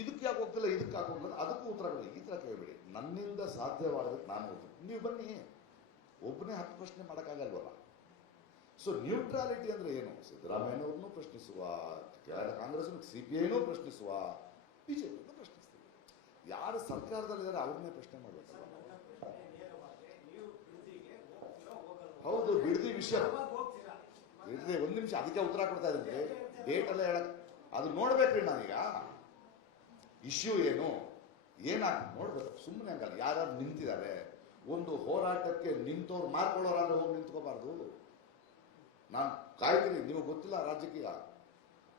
ಇದಕ್ಕೆ ಯಾಕೆ ಹೋಗ್ತಿಲ್ಲ, ಇದಕ್ಕೆ ಯಾಕೆ ಹೋಗಲ್ಲ, ಅದಕ್ಕೂ ಉತ್ತರಗಳು ಈ ಥರ ಕೇಳಬೇಡಿ. ನನ್ನಿಂದ ಸಾಧ್ಯವಾಗದಕ್ಕೆ ನಾನು ಹೋಗ್ತೀನಿ, ನೀವು ಬನ್ನಿ. ಒಬ್ಬನೇ 10 ಪ್ರಶ್ನೆ ಮಾಡೋಕ್ಕಾಗಲ್ವಲ್ಲ. ಸೊ ನ್ಯೂಟ್ರಾಲಿಟಿ ಅಂದರೆ ಏನು? ಸಿದ್ದರಾಮಯ್ಯನವ್ರನ್ನೂ ಪ್ರಶ್ನಿಸುವ, ಕಾಂಗ್ರೆಸ್ CPIನೂ ಪ್ರಶ್ನಿಸುವ, BJಪಿನೂ ಪ್ರಶ್ನಿಸ್ತೀವಿ. ಯಾರು ಸರ್ಕಾರದಲ್ಲಿದ್ದಾರೆ ಅವ್ರನ್ನೇ ಪ್ರಶ್ನೆ ಮಾಡಬೇಕಲ್ಲ. ಹೌದು, ಬಿಡದಿ ವಿಷಯ ಬಿಡದಿ. ಒಂದು ನಿಮಿಷ, ಅದಕ್ಕೆ ಉತ್ತರ ಕೊಡ್ತಾ ಇದ್ದೀನಿ. ಡೇಟ್ ಎಲ್ಲ ಹೇಳಕ್ ಅದು ನೋಡ್ಬೇಕ್ರಿ. ನಾನೀಗ ಇಶ್ಯೂ ಏನು ನೋಡ್ಬೇಕು. ಸುಮ್ಮನೆ ಹಂಗಲ್ಲ. ಯಾರು ನಿಂತಿದ್ದಾರೆ, ಒಂದು ಹೋರಾಟಕ್ಕೆ ನಿಂತವ್ರು ಮಾರ್ಕೊಳ್ಳೋರಾದ್ರೆ ಹೋಗಿ ನಿಂತ್ಕೋಬಾರ್ದು. ನಾನು ಕಾಯ್ತೀನಿ. ನಿಮಗೆ ಗೊತ್ತಿಲ್ಲ, ರಾಜಕೀಯ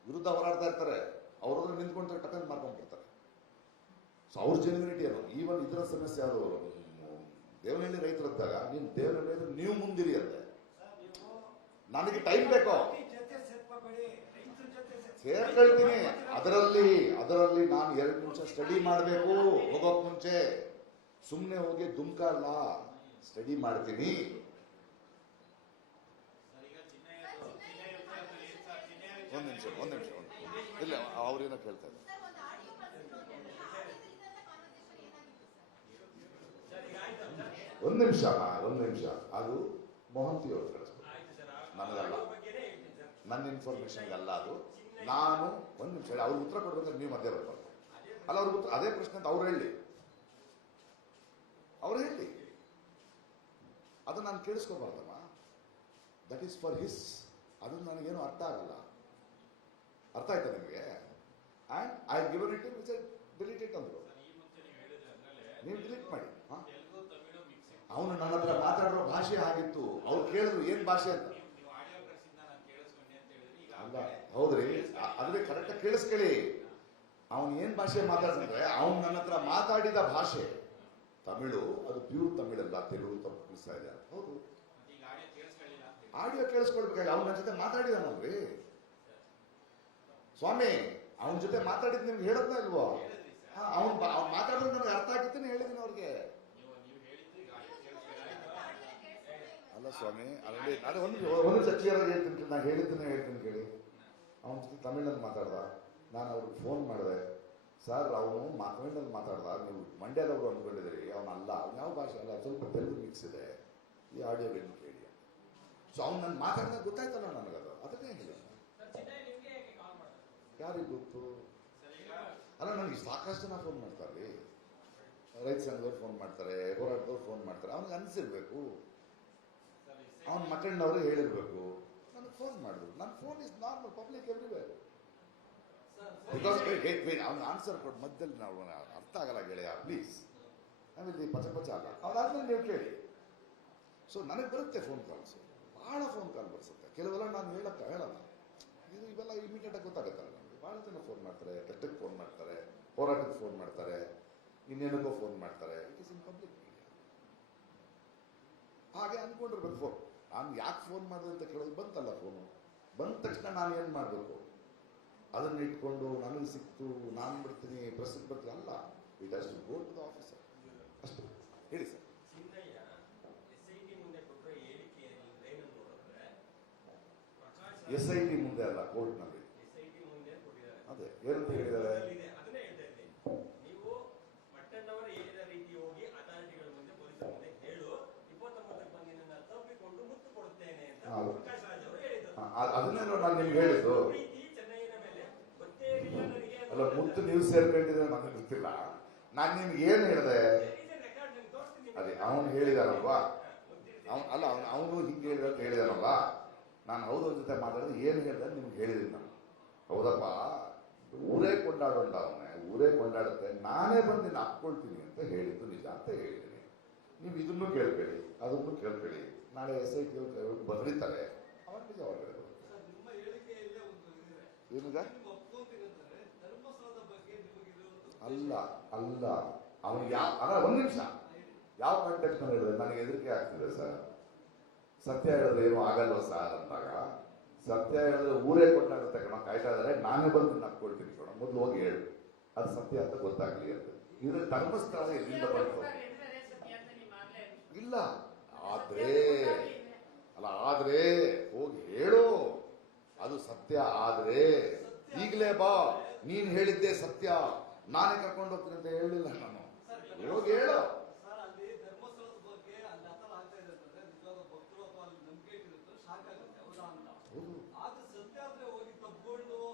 ವಿರುದ್ಧ ಹೋರಾಡ್ತಾ ಇರ್ತಾರೆ, ಅವ್ರದ್ರ ನಿಂತ್ಕೊಂಡ್ರೆ ಟಕ್ಕಂತ ಮಾರ್ಕೊಂಡ್ಬಿಡ್ತಾರೆ. ಸೊ ಅವ್ರ ಜೆನ್ಯೂನಿಟಿ ಏನು? ಈವನ್ ಇದರ ಸಮಸ್ಯೆ ಯಾರು, ದೇವನಹಳ್ಳಿ ರೈತರಿದ್ದಾಗ ನೀನು ದೇವನಹಳ್ಳಿ ನೀವು ಮುಂದಿರಿ ಅಂತೆ. ನನಗೆ ಟೈಮ್ ಬೇಕೋ, ಸೇರ್ಕೊಳ್ತೀನಿ. ಅದರಲ್ಲಿ ನಾನು 2 ನಿಮಿಷ ಸ್ಟಡಿ ಮಾಡಬೇಕು ಹೋಗೋಕ್ ಮುಂಚೆ. ಸುಮ್ಮನೆ ಹೋಗಿ ದುಮ್ಕ ಅಲ್ಲ, ಸ್ಟಡಿ ಮಾಡ್ತೀನಿ. ಒಂದು ನಿಮಿಷ ಇಲ್ಲ, ಅವ್ರೇನೋ ಕೇಳ್ತಾ ಇದ್ದಾರೆ. ಒಂದು ನಿಮಿಷ ಅದು ಮೊಹಂತಿ ಅವ್ರು ಕಳಿಸ್ಬೇಕು, ನನಗಲ್ಲ, ನನ್ನ ಇನ್ಫಾರ್ಮೇಶನ್ಗೆ ಅಲ್ಲ ಅದು. ನಾನು ಒಂದು ನಿಮಿಷ ಹೇಳಿ, ಅವ್ರಿಗೆ ಉತ್ತರ ಕೊಡ್ಬೇಕಾದ್ರೆ ನೀವು ಮಧ್ಯೆ ಬರ್ಬಾರ್ದು. ಅಲ್ಲ, ಅವ್ರಿಗೆ ಉತ್ತರ ಅದೇ ಪ್ರಶ್ನೆ ಅಂತ ಅವ್ರು ಹೇಳಿ ಅದು ನಾನು ಕೇಳಿಸ್ಕೋಬಾರ್ದಮ್ಮ. That is for his. ಅದನ್ನು ನನಗೇನು ಅರ್ಥ ಆಗಲ್ಲ. ಅರ್ಥ ಆಯ್ತಾ ನಿಮಗೆ? And I given it which I delete it ಅಂದರು. ನೀವು ಡಿಲೀಟ್ ಮಾಡಿ. ಅವನು ನನ್ನ ಹತ್ರ ಮಾತಾಡೋ ಭಾಷೆ ಆಗಿತ್ತು. ಅವ್ರು ಕೇಳಿದ್ರು ಏನು ಭಾಷೆ ಅಂತ. ಅಲ್ಲ, ಹೌದ್ರಿ, ಅದೇ ಕರೆಕ್ಟಾಗಿ ಕೇಳಿಸ್ಕೊಳ್ಳಿ. ಅವನು ಏನು ಭಾಷೆ ಮಾತಾಡಿದ್ರೆ, ಅವನು ನನ್ನ ಹತ್ರ ಮಾತಾಡಿದ ಭಾಷೆ ತಮಿಳು, ಅದು ಪ್ಯೂರ್ ತಮಿಳಲ್ಲ, ತೆಲುಗು ತಪ್ಪಿಸ್ತಾ ಇದೆ. ಹೌದು, ಆಡಿಯೋ ಕೇಳಿಸ್ಕೊಳ್ಬೇಕಾಗಿ ಅವ್ನ ನನ್ನ ಜೊತೆ ಮಾತಾಡಿದಾನಲ್ರಿ ಸ್ವಾಮಿ. ಅವನ ಜೊತೆ ಮಾತಾಡಿದ್ ನಿಮ್ಗೆ ಹೇಳದ್ನ ಇಲ್ವೋ? ಅವ್ನು ಮಾತಾಡಿದ್ರೆ ನನಗೆ ಅರ್ಥ ಆಗಿತ್ತೇನೆ ಹೇಳಿದ್ದೀನಿ ಅವ್ರಿಗೆ. ಅಲ್ಲ ಸ್ವಾಮಿ, ಅಲ್ಲಿ ನಾನು ಒಂದು ಕ್ಲಿಯರ್ ಆಗಿ ಹೇಳ್ತೀನಿ. ನಾನು ಹೇಳ್ತೀನಿ ಕೇಳಿ. ಅವನ ಜೊತೆ ತಮಿಳಲ್ಲಿ ಮಾತಾಡ್ದ. ನಾನು ಅವ್ರಿಗೆ ಫೋನ್ ಮಾಡಿದೆ. ಸರ್, ಅವನು ತಮಿಳಲ್ಲಿ ಮಾತಾಡ್ದ, ನೀವು ಮಂಡ್ಯದವರು ಅಂದ್ಕೊಂಡಿದ್ದೀರಿ, ಅವನಲ್ಲ. ಅವ್ನು ಯಾವ ಭಾಷೆ ಅಲ್ಲ, ಸ್ವಲ್ಪ ತೆಲುಗು ಮಿಕ್ಸ್ ಇದೆ. ಈ ಆಡಿಯೋಗಳನ್ನು ಕೇಳಿ. ಸೊ ಅವ್ನು ನಾನು ಮಾತಾಡಿದಾಗ ಗೊತ್ತಾಯ್ತಲ್ಲ ನನಗದು. ಅದನ್ನೇ ಹೇಳಿ. ಯಾರಿಗೆ ಗೊತ್ತು? ಅಲ್ಲ, ನನಗೆ ಸಾಕಷ್ಟು ಜನ ಫೋನ್ ಮಾಡ್ತಾರೆ. ರೈತ ಸಂಘದವ್ರು ಫೋನ್ ಮಾಡ್ತಾರೆ, ಹೋರಾಟದವ್ರು ಫೋನ್ ಮಾಡ್ತಾರೆ. ಅವ್ನಿಗೆ ಅನಿಸಿರ್ಬೇಕು, ಅವನ ಮಕ್ಕಳನ್ನವರು ಹೇಳಿರ್ಬೇಕು. ನನಗೆ ಫೋನ್ ಮಾಡಿದ್ರು. ನನ್ನ phone is normal, public everywhere. Because ಅವ್ನು ಆನ್ಸರ್ ಕೊಟ್ಟು ಮಧ್ಯದಲ್ಲಿ ನಾವು ಅರ್ಥ ಆಗಲ್ಲ ಗೆಳೆಯ, ಪ್ಲೀಸ್. ನಾವಿಲ್ಲಿ ಪಚ ಅಲ್ಲ. ಅವನಾದ್ಮೇಲೆ ನೀವು ಕೇಳಿ. ಸೊ ನನಗೆ ಬರುತ್ತೆ ಫೋನ್ ಕಾಲ್ಸು, ಭಾಳ ಫೋನ್ ಕಾಲ್ ಬರ್ತದೆ. ಕೆಲವೆಲ್ಲ ನಾನು ಹೇಳಲ್ಲ. ಇವೆಲ್ಲ ಇಮಿಡಿಯೇಟಾಗಿ ಗೊತ್ತಾಗುತ್ತಲ್ಲ ನಮಗೆ. ಭಾಳ ಜನ ಫೋನ್ ಮಾಡ್ತಾರೆ, ಟೆಸ್ಟಿಗೆ ಫೋನ್ ಮಾಡ್ತಾರೆ, ಹೋರಾಟಕ್ಕೆ ಫೋನ್ ಮಾಡ್ತಾರೆ, ಇನ್ನೇನಕ್ಕೋ ಫೋನ್ ಮಾಡ್ತಾರೆ. It is in public media. ಹಾಗೆ ಅಂದ್ಕೊಂಡಿರ್ಬೇಕು. ಫೋನ್ ನಾನು ಯಾಕೆ ಫೋನ್ ಮಾಡಿದೆ ಅಂತ ಕೇಳೋದು ಬಂತಲ್ಲ. ಫೋನು ಬಂದ ತಕ್ಷಣ ನಾನು ಏನು ಮಾಡಬೇಕು? ಅದನ್ನ ಇಟ್ಕೊಂಡು ನನಗೆ ಸಿಕ್ತು, ನಾನು ಬಿಡ್ತೀನಿ, ಪ್ರೆಸ್ಗೆ ಬರ್ತೀನಿ ಅಲ್ಲ. It has to go to the officer. ಅಷ್ಟು ಹೇಳಿ ಸರ್. SIT ಮುಂದೆ ಅಲ್ಲ, ಕೋರ್ಟ್ನಲ್ಲಿ. ಅದೇ ಏನಂತ ಹೇಳಿದ್ದಾರೆ? ಅದನ್ನೇ ನಾನು ನಿಮ್ಗೆ ಹೇಳಿದ್ದು. ಅಲ್ಲ, ಮುತ್ತು ನೀವು ಸೇರ್ಕೊಂಡಿದ್ರೆ ನನಗೆ ಗೊತ್ತಿಲ್ಲ. ನಾನು ನಿಮ್ಗೆ ಏನು ಹೇಳಿದೆ? ಅದೇ ಅವನು ಹೇಳಿದಾನಲ್ವಾ, ಅವನು ಹಿಂಗೆ ಹೇಳಿದ ಅಂತ ಹೇಳಿದಾನಲ್ವಾ. ನಾನು ಹೌದು ಅವ್ರ ಜೊತೆ ಮಾತಾಡಿದ್ರೆ ಏನು ಹೇಳಿದೆ ನಿಮ್ಗೆ ಹೇಳಿದ್ದೀನಿ ನಾನು. ಹೌದಪ್ಪ, ಊರೇ ಕೊಂಡಾಡೋಲ್ಲ ಅವನೇ, ಊರೇ ಕೊಂಡಾಡುತ್ತೆ, ನಾನೇ ಬಂದು ನಿನ್ನ ಹಾಕ್ಕೊಳ್ತೀನಿ ಅಂತ ಹೇಳಿದ್ದು ನಿಜ ಅಂತ ಹೇಳಿದ್ದೀನಿ. ನೀವು ಇದನ್ನು ಕೇಳ್ಕೊಳ್ಳಿ, ಅದನ್ನು ಕೇಳ್ಕೊಳ್ಳಿ. ನಾಳೆ SIT ಬದಲಿತಾರೆ, ಅವಾಗ ನಿಜ ಹೊರಗಡೆ ಬರುತ್ತೆ. ಏನಿದೆ? ಅಲ್ಲ ಅವನಿಗೆ ಒಂದು ನಿಮಿಷ, ಯಾವ ಕಾಂಟೆಕ್ಸ್ಟ್ ನಲ್ಲಿ ಹೇಳಿದ್ರೆ ನನಗೆ ಹೆದರಿಕೆ ಆಗ್ತಿದೆ ಸರ್. ಸತ್ಯ ಹೇಳಿದ್ರೆ ಏನು ಆಗಲ್ವ ಸರ್ ಅಂದಾಗ, ಸತ್ಯ ಹೇಳಿದ್ರೆ ಊರೇ ಕೊಂಡಾಡುತ್ತೆ ಕಣ, ಕಾಯ್ತಾ ಇದ್ದಾರೆ, ನಾನೇ ಬಂದು ನಕ್ಕೊಳ್ತೀನಿ ಕಣ, ಮೊದಲು ಹೋಗಿ ಹೇಳು ಅದು ಸತ್ಯ ಅಂತ ಗೊತ್ತಾಗ್ಲಿ ಅಂತ. ಇದ್ರೆ ಧರ್ಮಸ್ಥಳ ಇಲ್ಲಿಂದ ಬಂತು ಇಲ್ಲ. ಆದ್ರೆ ಹೋಗಿ ಹೇಳು ಅದು ಸತ್ಯ. ಆದ್ರೆ ಈಗಲೇ ಬಾ, ನೀನ್ ಹೇಳಿದ್ದೆ ಸತ್ಯ, ನಾನೇ ಕರ್ಕೊಂಡು ಹೋಗ್ತೀನಿ ಅಂತ ಹೇಳಲಿಲ್ಲ ನಾನು. ಹೋಗಿ ಹೇಳು.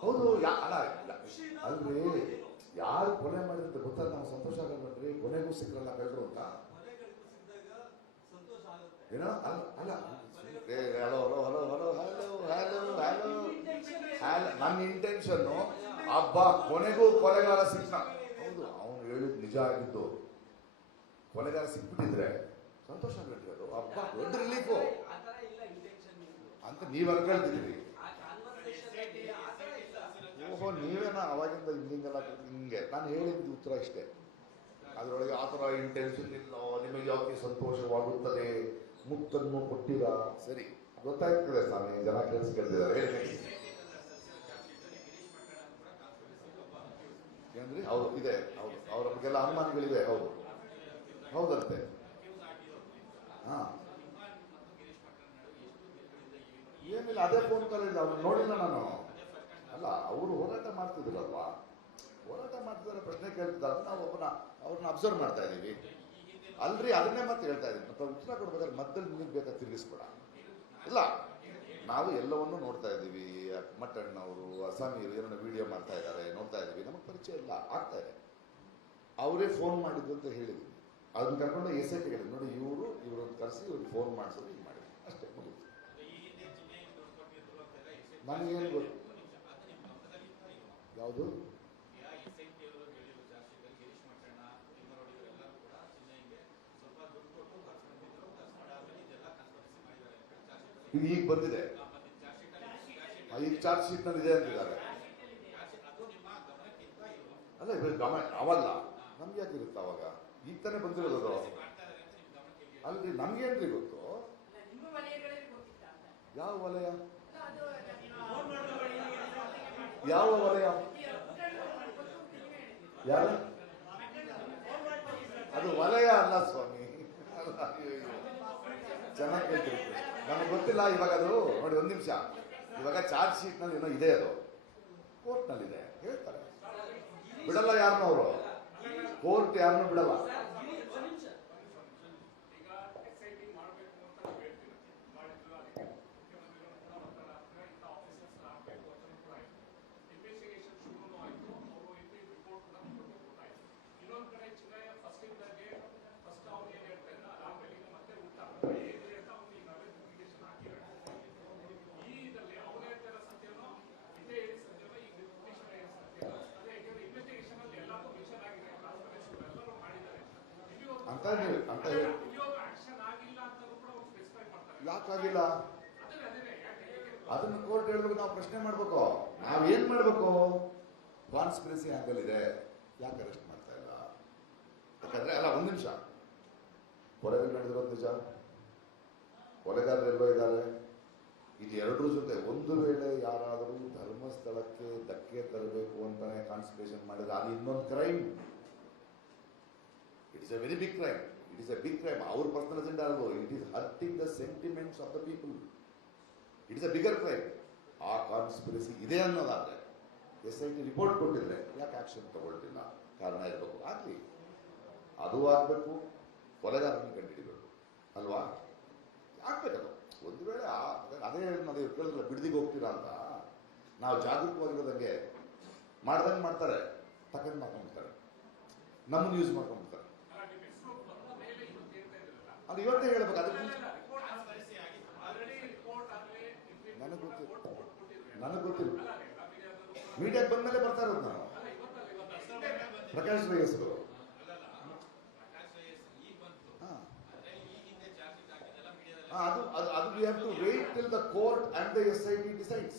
ಹೌದು ಅಲ್ಲ ಅಲ್ರಿ, ಯಾರು ಕೊಲೆ ಮಾಡಿದ್ರೆ ಗೊತ್ತಾಗ ನಾವು ಸಂತೋಷ ಆಗಲ್ವಲ್ರಿ? ಕೊನೆಗೂ ಸಿಕ್ಕರಲ್ಲ ಕಳ್ಳರು ಅಂತ ಏನೋ ಅಲ್ಲ hello hello hello hello hello hello hello hello ನನ್ನ ಇಂಟೆನ್ಷನ್ನು ಹಬ್ಬ ಕೊನೆಗೂ ಕೊಲೆಗಾರ ಸಿಕ್ಕ. ಹೌದು, ಅವನು ಹೇಳಿದ್ ನಿಜ ಆಗಿದ್ದು. ಕೊಲೆಗಾರ ಸಿಕ್ಬಿಟ್ಟಿದ್ರೆ ಸಂತೋಷ ಆಗಲ್ರಿ, ಅದು ಹಬ್ಬ ದೊಡ್ಡ ರಿಲೀಫು ಅಂತ ನೀವ್ ಅನ್ಕೊಳ್ತಿದ್ದೀರಿ. ಓಹೋ, ನೀವೇನ ಅವಾಗಿಂದ ಹಿಂಗೆಲ್ಲ ಹಿಂಗೆ. ನಾನು ಹೇಳಿದ್ದು ಉತ್ತರ ಇಷ್ಟೇ, ಅದರೊಳಗೆ ಆ ಥರ ಇಂಟೆನ್ಷನ್ ಇಲ್ಲ. ನಿಮಗೆ ಯಾಕೆ ಸಂತೋಷವಾಗುತ್ತದೆ, ಮುತ್ತನ್ನು ಕೊಟ್ಟಿರಾ? ಸರಿ, ಗೊತ್ತಾಗ್ತದೆ ಸ್ವಾಮಿ, ಜನ ಕೇಳಿಸ್ಕೊಳ್ತಿದ್ದಾರೆ. ಹೇಳಿ ಏನ್ರಿ? ಹೌದು ಇದೆ, ಹೌದು, ಅವ್ರ ಬಗ್ಗೆಲ್ಲ ಅನುಮಾನಗಳಿವೆ. ಹೌದು ಹೌದಂತೆ. ಹಾ, ಏನಿಲ್ಲ, ಅದೇ ಫೋನ್ ಕಾಲ್ ಇಲ್ಲ, ಅವ್ರು ನೋಡಿಲ್ಲ ನಾನು. ಅಲ್ಲ, ಅವರು ಹೋರಾಟ ಮಾಡ್ತಿದ್ರಲ್ವಾ, ಹೋರಾಟ ಮಾಡ್ತಿದ್ದಾರೆ, ಪ್ರಶ್ನೆ ಕೇಳ್ತಿದ್ದಾರೆ, ನಾವು ಅವ್ರನ್ನ ಅಬ್ಸರ್ವ್ ಮಾಡ್ತಾ ಇದ್ದೀವಿ ಅಲ್ರಿ. ಅದನ್ನೇ ಮತ್ತೆ ಹೇಳ್ತಾ ಇದ್ದೀನಿ, ಮತ್ತೆ ಉತ್ತರ ಕೊಡ್ಬೇಕಾದ್ರೆ ಮಧ್ಯದಲ್ಲಿ ನಿಮಗೆ ಬೇಕಾ ತಿರುಗಿಸ್ಬೇಡ. ಇಲ್ಲ, ನಾವು ಎಲ್ಲವನ್ನೂ ನೋಡ್ತಾ ಇದ್ದೀವಿ. ಮಟ್ಟಣ್ಣವರು, ಅಸ್ಸಾಮಿಯರು ಏನೋ ವಿಡಿಯೋ ಮಾಡ್ತಾ ಇದ್ದಾರೆ, ನೋಡ್ತಾ ಇದ್ದೀವಿ. ನಮಗೆ ಪರಿಚಯ ಇಲ್ಲ, ಆಗ್ತಾ ಇದೆ. ಅವರೇ ಫೋನ್ ಮಾಡಿದ್ದು ಅಂತ ಹೇಳಿದ್ವಿ, ಅದನ್ನ ಕರ್ಕೊಂಡು SIT ಹೇಳಿದ್ರು, ನೋಡಿ ಇವ್ರನ್ನ ಕರೆಸಿ ಇವ್ರಿಗೆ ಫೋನ್ ಮಾಡಿಸೋದು, ಈಗ ಮಾಡಿ ಅಷ್ಟೇ, ಮುಗಿದು. ನನಗೇನು ಗೊತ್ತು ಯಾವುದು? ಈಗ ಬಂದಿದೆ, ಈಗ ಚಾರ್ಜ್ ಶೀಟ್ ನಲ್ಲಿ ಇದೆ ಅಂತಿದ್ದಾರೆ. ಅಲ್ಲ, ಅವಲ್ಲ, ನಮ್ಗೆ ಯಾಕೆ ಇರುತ್ತೆ ಅವಾಗ? ಈಗ ತಾನೇ ಬಂದಿರೋದು. ಅಲ್ರಿ, ನಮ್ಗೇನ್ರಿ ಗೊತ್ತು? ಯಾವ ವಲಯ? ಯಾವ ವಲಯ? ಯಾರ? ಅದು ವಲಯ ಅಲ್ಲ ಸ್ವಾಮಿ, ಚೆನ್ನಾಗಿ ಕೇಳ್ತೀರಿ. ನಮಗೆ ಗೊತ್ತಿಲ್ಲ ಇವಾಗ ಅದು. ನೋಡಿ, ಒಂದು ನಿಮಿಷ, ಇವಾಗ ಚಾರ್ಜ್ ಶೀಟ್ ನಲ್ಲಿ ಏನೋ ಇದೆ, ಅದು ಕೋರ್ಟ್ ನಲ್ಲಿ ಇದೆ, ಹೇಳ್ತಾರೆ. ಬಿಡಲ್ಲ ಯಾರನ್ನ ಅವರು, ಕೋರ್ಟ್ ಯಾರನ್ನು ಬಿಡಲ್ಲ. ಅಂತ ಯಾಕಾಗಿಲ್ಲ? ಅದನ್ನು ಕೋರ್ಟ್ ಹೇಳ್ಬೇಕು, ನಾವು ಪ್ರಶ್ನೆ ಮಾಡ್ಬೇಕು. ನಾವೇನ್ ಮಾಡ್ಬೇಕು? ಕಾನ್ಸ್ಪಿರಸಿ ಆಂಗಲ್ ಇದೆ, ಯಾಕೆ ಅರೆಸ್ಟ್ ಮಾಡ್ತಾ ಇಲ್ಲ? ಯಾಕಂದ್ರೆ ಅಲ್ಲ, ಒಂದ್ ನಿಮಿಷ, ಕೊಲೆಗಳು ನಡೆದಿರೋದು ನಿಜ, ಕೊಲೆಗಾರರೆಲ್ಲೋ ಇದ್ದಾರೆ. ಇದು ಎರಡರ ಜೊತೆ ಒಂದು ವೇಳೆ ಯಾರಾದರೂ ಧರ್ಮಸ್ಥಳಕ್ಕೆ ಧಕ್ಕೆ ತರಬೇಕು ಅಂತಾನೆ ಕಾನ್ಸ್ಪಿರೇಷನ್ ಮಾಡಿದ್ರೆ ಅದು ಇನ್ನೊಂದು crime. It is a very big crime. It is a big crime. Our personal agenda alone. It is hurting the sentiments of the people. It is a bigger crime. ಆ ಕಾನ್ಸ್ಪಿರಸಿ ಇದೆ ಅನ್ನೋದಾದ್ರೆ SIT ರಿಪೋರ್ಟ್ ಕೊಟ್ಟಿದ್ರೆ ಯಾಕೆ action ತಗೊಳ್ತಿಲ್ಲ? ಕಾರಣ ಇರಬೇಕು, ಆಗ್ಲಿ, ಅದು ಆಗ್ಬೇಕು, ಕೊಲೆಗಾರನ ಕಂಡುಹಿಡಿಬೇಕು ಅಲ್ವಾ? ಆಗ್ಬೇಕದು. ಒಂದು ವೇಳೆ ಅದೇ ಕೇಳಿದ್ರಲ್ಲ, ಬಿಡದಿಗೆ ಹೋಗ್ತೀರಾ ಅಂತ. ನಾವು ಜಾಗೃತವಾಗಿರೋದಂಗೆ ಮಾಡ್ದಂಗೆ ಮಾಡ್ತಾರೆ, ತಗೊಂಡು ಮಾಡ್ಕೊಂಡ್ಬಿಡ್ತಾರೆ, ನಮ್ಮನ್ನು ಯೂಸ್ ಮಾಡ್ಕೊಂಡ್ಬಿಡ್ತಾರೆ. ಅದು ಇವತ್ತೇ ಹೇಳ್ಬೇಕು. ಅದಕ್ಕೆ ನನಗೆ ಗೊತ್ತಿಲ್ಲ, ಮೀಡಿಯಾಕ್ಕೆ ಬಂದ್ಮೇಲೆ ಬರ್ತಾ ಇರೋದು ನಾನು. ಪ್ರಕಾಶ್ ರೈ ಹೆಸರು ಅದು we have to wait till the court and the SIT decides.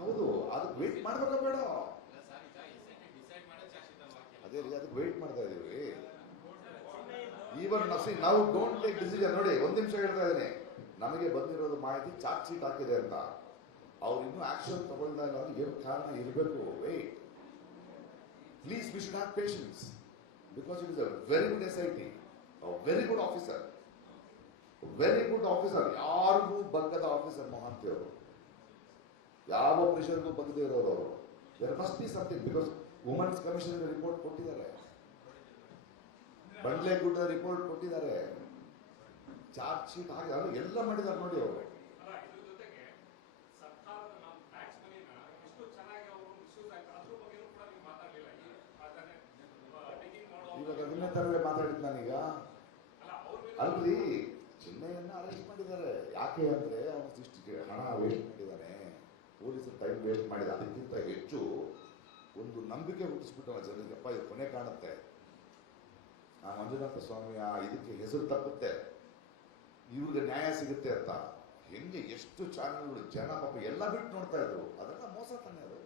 ಹೌದು, ಅದಕ್ಕೆ ವೇಟ್ ಮಾಡ್ಬೇಕಾ ಬೇಡ? ಅದೇ ರೀ, ಅದಕ್ಕೆ ವೇಟ್ ಮಾಡ್ತಾ ಇದೀವಿ. ಈವನ್ ನಾವು ಡೋಂಟ್ ಟೇಕ್ ಡಿಸಿಷನ್. ನೋಡಿ, ಒಂದ್ ನಿಮಿಷ ಹೇಳ್ತಾ ಇದ್ದೀನಿ, ನಮಗೆ ಬಂದಿರೋದು ಮಾಹಿತಿ ಚಾರ್ಜ್ ಶೀಟ್ ಹಾಕಿದೆ ಅಂತ. ಅವ್ರು ಇನ್ನೂ ಆಕ್ಷನ್ ತಗೊಳ್ತಾ ಇಲ್ಲ ಅಂದ್ರೆ ಏನು ಕಾರಣ ಇರಬೇಕು? Wait please, we should have patience, because it is a very good SIT, very good officer, very good officer. ಯಾರಿಗೂ ಬಗ್ಗದ ಆಫೀಸರ್ ಮೊಹಾಂತಿ ಅವರು, ಯಾವ ಪ್ರೆಷರ್ಗೂ ಬಗ್ಗದೇ ಇರೋರು ಅವರು. There must be something because women's commission report ಕೊಟ್ಟಿದ್ದಾರೆ, ಬಂಡ್ಲೇಗುಡ್ಡ ರಿಪೋರ್ಟ್ ಕೊಟ್ಟಿದ್ದಾರೆ, ಚಾರ್ಜ್ ಶೀಟ್ ಹಾಗೆ ಅದು ಎಲ್ಲ ಮಾಡಿದ್ದಾರೆ ನೋಡಿ ಅವರು. ಇವಾಗ ಅದನ್ನೇ ತರವೇ ಮಾತಾಡಿದ್ ನಾನೀಗ. ಅಲ್ರಿ, ಚಿನ್ನಯ್ಯನ್ನ ಅರೆಸ್ಟ್ ಮಾಡಿದ್ದಾರೆ. ಯಾಕೆ ಅಂದ್ರೆ ಅವನು ಇಷ್ಟು ಹಣ ವೇಸ್ಟ್ ಮಾಡಿದ್ದಾನೆ, ಪೊಲೀಸರು ಟೈಮ್ ವೇಸ್ಟ್ ಮಾಡಿದ. ಅದಕ್ಕಿಂತ ಹೆಚ್ಚು ಒಂದು ನಂಬಿಕೆ ಹುಟ್ಟಿಸ್ಬಿಟ್ಟವ ಜನರಿಗೆ. ಅಪ್ಪ ಇದು ಕೊನೆ ಕಾಣುತ್ತೆ, ಆ ಮಂಜುನಾಥ ಸ್ವಾಮಿಯ ಇದಕ್ಕೆ ಹೆಸರು ತಪ್ಪುತ್ತೆ, ಇವ್ರಿಗೆ ನ್ಯಾಯ ಸಿಗುತ್ತೆ ಅಂತ. ಹೆಂಗೆ ಎಷ್ಟು ಚಾನೆಲ್ಗಳು ಜನ ಪಾಪ ಎಲ್ಲ ಬಿಟ್ಟು ನೋಡ್ತಾ ಇದ್ರು. ಅದೆಲ್ಲ ಮೋಸ ತಾನೆ ಅದು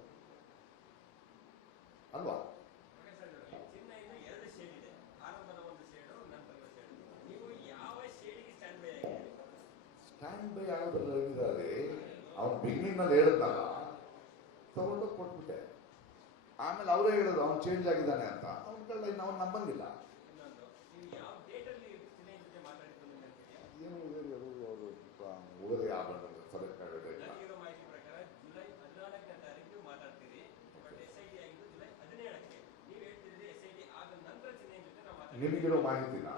ಅಲ್ವಾ? ಸ್ಟ್ಯಾಂಡ್ ಬೈ ಆಗೋದ್ರಲ್ಲಿ ಹೇಳಿದ್ದಾರೆ. ಅವ್ನು ಬಿಗಿನಿಂಗ್ ನಲ್ಲಿ ಹೇಳಿದ್ನಲ್ಲ, ತಗೊಂಡು ಕೊಟ್ಬಿಟ್ಟೆ. ಆಮೇಲೆ ಅವರೇ ಹೇಳಿದ್ರು ಅವ್ನು ಚೇಂಜ್ ಆಗಿದ್ದಾನೆ ಅಂತ. ಅವ್ನುಗಳನ್ನ ಇನ್ನು ಅವ್ನು ನಂಬಂಗಿಲ್ಲ. ಏನು ಅವರು ಉಳಿದ ಯಾವ ಸೆಲೆಕ್ಟ್ ಆಗಿಲ್ಲ. ನಿಮಗಿರೋ ಮಾಹಿತಿನ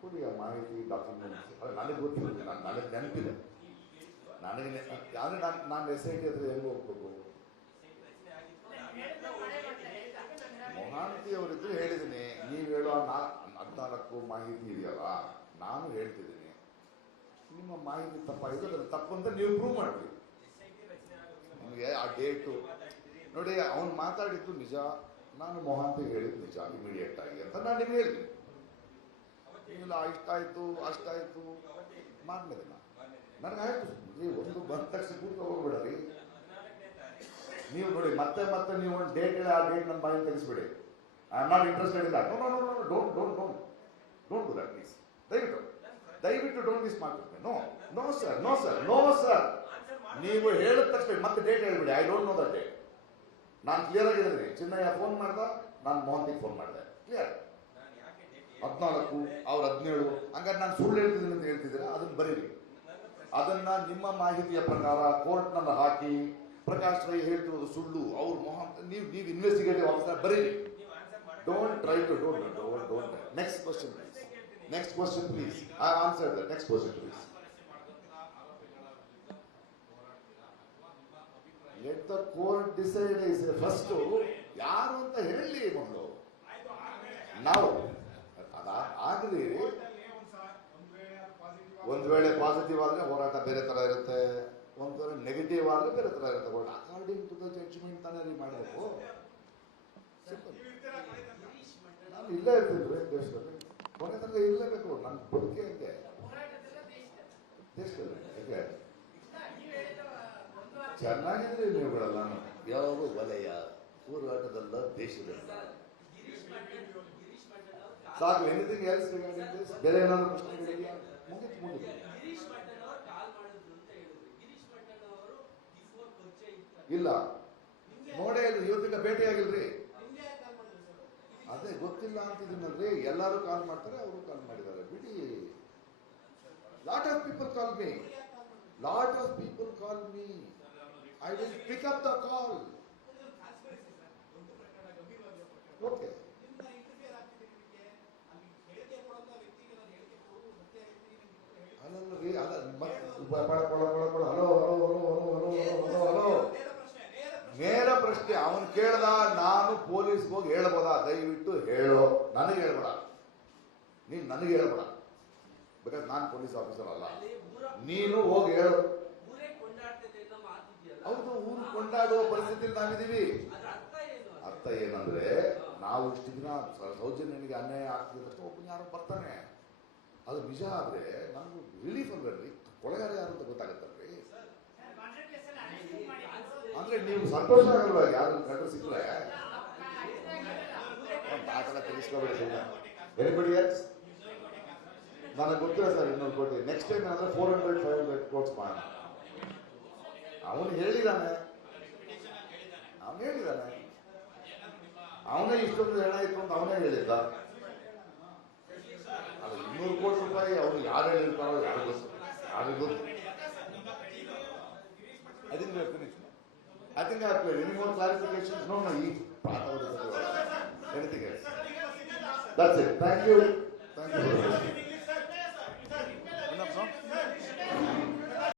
ಕೊಡಿ, ಆ ಮಾಹಿತಿ ಡಾಕ್ಯುಮೆಂಟ್ಸ್. ನನಗೆ ಗೊತ್ತಿಲ್ಲ, ನನಗೆ ನೆನಪಿದೆ. ನನಗೆ ಯಾವ್ದು ನಾನು SIT ಹತ್ರ ಹೆಂಗೆ ಹೋಗ್ಬೇಕು? ಮೊಹಾಂತಿ ಅವರಿದ್ರು ಹೇಳಿದ್ದೀನಿ. ನೀವು ಹೇಳೋ 14 ಮಾಹಿತಿ ಇದೆಯಲ್ಲ, ನಾನು ಹೇಳ್ತಿದ್ದೀನಿ. ನಿಮ್ಮ ಮಾಹಿತಿ ತಪ್ಪಾಗಿದೆ, ಅದು ತಪ್ಪು ಅಂತ ನೀವು ಪ್ರೂವ್ ಮಾಡ್ತೀವಿ. ನಿಮಗೆ ಆ ಡೇಟು ನೋಡಿ, ಅವನು ಮಾತಾಡಿದ್ದು ನಿಜ, ನಾನು ಮೊಹಾಂತಿಗೆ ಹೇಳಿದ್ದು ನಿಜ ಇಮಿಡಿಯೇಟ್ ಆಗಿ ಅಂತ ನಾನು ನಿಮ್ಗೆ ಹೇಳ್ತೀನಿ. ಇಲ್ಲ ಇಷ್ಟಾಯ್ತು ಅಷ್ಟಾಯ್ತು ಮಾರ್ನೇ ದಿನ ನನಗಾಯ್ತು. ನೀವು ಒಂದು ಬಂದ ತಕ್ಷಣ ಕೂತ್ಕೊ ಹೋಗ್ಬಿಡ್ರಿ. ನೀವು ನೋಡಿ ಮತ್ತೆ ಮತ್ತೆ ನೀವು ಒಂದು ಡೇಟ್ ಹೇಳಿ ಆ ಡೇಟ್ ನನ್ನ ಬಾಯಿ ತೆಗಿಸ್ಬಿಡಿ. ಐ ಆಮ್ ನಾಟ್ ಇಂಟ್ರೆಸ್ಟೆಡ್ ಇಲ್ಲ. No no no no don't don't don't don't do that please. ದಯವಿಟ್ಟು ಡೋಂಟ್ ಮಿಸ್ ಮಾಡ್ತೀನಿ. No no sir, no sir, no sir. ನೀವು ಹೇಳಿದ ತಕ್ಷಣ ಮತ್ತೆ ಡೇಟ್ ಹೇಳ್ಬಿಡಿ. I don't know that date. ನಾನು ಕ್ಲಿಯರ್ ಆಗಿ ಹೇಳಿದ್ರಿ. ಚಿನ್ನಯ್ಯ ಫೋನ್ ಮಾಡ್ದ, ನಾನು ಮೋಹನ್ತಿಗೆ ಫೋನ್ ಮಾಡಿದೆ. ಕ್ಲಿಯರ್. 14 ಅವ್ರು 17. ಹಂಗಾರೆ ನಾನು ಸುಳ್ಳು ಹೇಳ್ತಿದ್ದೀನಿ ಅಂತ ಹೇಳ್ತಿದ್ದೀರಾ? ಅದನ್ನ ಬರೀರಿ. ಅದನ್ನ ನಿಮ್ಮ ಮಾಹಿತಿಯ ಪ್ರಕಾರ ಕೋರ್ಟ್ ನಲ್ಲಿ ಹಾಕಿ ಪ್ರಕಾಶ್ ರೈ ಹೇಳ್ತಿರೋದು ಸುಳ್ಳು, ಅವ್ರು ಮೊಹಮ್ಮದ್, ನೀವು ಇನ್ವೆಸ್ಟಿಗೇಟಿವ್ ಆಫೀಸರ್ ಬರೀರಿ. Don't try to don't. Next question please. Next question please. I answer that. Next question please. Let the court decide. Is first ಯಾರು ಅಂತ ಹೇಳಿ ಮೊದಲು. ನಾವು ಆಗಲಿ. ಒಂದ್ ವೇಳೆ ಪಾಸಿಟಿವ್ ಆದ್ರೆ ಹೋರಾಟ ಬೇರೆ ತರ ಇರುತ್ತೆ, ಒಂದ್ ವೇಳೆ ನೆಗೆಟಿವ್ ಆದ್ರೆ ಬೇರೆ ತರ ಇರುತ್ತೆ. ಅಕಾರ್ಡಿಂಗ್ ಟು ದ ಜಡ್ಜ್ಮೆಂಟ್ ತಾನೇ ರೀ ಮಾಡಬೇಕು. ನಾನು ಇಲ್ಲೇ ಇರ್ತೀನಿ ದೇಶದಲ್ಲಿ, ಕೊನೆ ತನಕ ಇರಲೇಬೇಕು. ನನ್ನ ಬದುಕೆ ಹಂಗೆ ದೇಶದಲ್ಲಿ. ಯಾಕೆ ಚೆನ್ನಾಗಿದ್ರಿ ನೀವುಗಳೆಲ್ಲ. ಯಾವ ವಲಯ ಹೋರಾಟದಲ್ಲ, ದೇಶದಲ್ಲ. ಸಾಕು. Anything else regarding this? ಬೇರೆ ಏನಾದ್ರು ಪ್ರಶ್ನೆಗಳಿದೆಯಾ? ಮುಗಿತು. ಇಲ್ಲ ನೋಡೇ ಇಲ್ಲ, ಇವತ್ತಿಂದ ಭೇಟಿ ಆಗಿಲ್ರಿ. ಅದೇ ಗೊತ್ತಿಲ್ಲ ಅಂತಿದ್ದೀನಲ್ರಿ. ಎಲ್ಲರೂ ಕಾಲ್ ಮಾಡ್ತಾರೆ, ಅವರು ಕಾಲ್ ಮಾಡಿದ್ದಾರೆ. ಬಿಡಿ. Lot of people call me. I will pick up the call. Okay. ಅಲ್ಲಲ್ರಿ, ಹಲೋ ನೇರ ಪ್ರಶ್ನೆ ಅವನು ಕೇಳ್ದ. ನಾನು ಪೊಲೀಸ್ಗೆ ಹೋಗಿ ಹೇಳ್ಬೋದಾ? ದಯವಿಟ್ಟು ಹೇಳೋ. ನನಗೆ ಹೇಳ್ಬೇಡ, ನೀನ್ ನನಗೆ ಹೇಳ್ಬೇಡ. ಬಿಕಾಸ್ ನಾನು ಪೊಲೀಸ್ ಆಫೀಸರ್ ಅಲ್ಲ. ನೀನು ಹೋಗಿ ಹೇಳು. ಹೌದು, ಊರು ಕೊಂಡಾಡುವ ಪರಿಸ್ಥಿತಿಯಲ್ಲಿ ನಾವಿದ್ದೀವಿ. ಅರ್ಥ ಏನಂದ್ರೆ, ನಾವು ಇಷ್ಟು ದಿನ ಸೌಜನ್ಯನಿಗೆ ಅನ್ಯಾಯ ಆಗ್ತಿದ್ದಷ್ಟು ಒಬ್ಬನು ಯಾರು ಬರ್ತಾನೆ. ಅದು ನಿಜ ಆದ್ರೆ ನಮ್ಗೆ ರಿಲೀಫ್ ಅಲ್ವಲ್ರಿ. ಕೊಳೆಗಾರ ಯಾರು ಅಂತ ಗೊತ್ತಾಗತ್ತಲ್ರಿ. ಅಂದ್ರೆ ನೀವು ಸಂತೋಷ ಆಗಲ್ವಾ? ಯಾರು ಕಂಡ್ರೆ ಸಿಕ್ಕರೆ ಆಟನ ತಿಳಿಸ್ಕೋಬೇಡಿ. Anybody else? ನನಗೆ ಗೊತ್ತಿಲ್ಲ ಸರ್. 200 ಕೋಟಿ. ನೆಕ್ಸ್ಟ್ ಟೈಮ್ ಏನಾದ್ರೆ 400-500 ಕೋಟ್ಸ್ ಮಾಡೋಣ. ಅವನು ಹೇಳಿದಾನೆ. ಅವನೇ ಇಷ್ಟೊಂದು ಹಣ ಇತ್ತು ಅಂತ ಅವನೇ ಹೇಳಿದ್ದ. ಅದು 200 ಕೋಟಿ ರೂಪಾಯಿ ಅವ್ರು ಯಾರು ಹೇಳಿರ್ತಾರೋ ಯಾರು ಗೊತ್ತು. I think we have finished. I think I have played. Any more clarifications? No, he part of the anything else. That's it. Thank you. Thank you.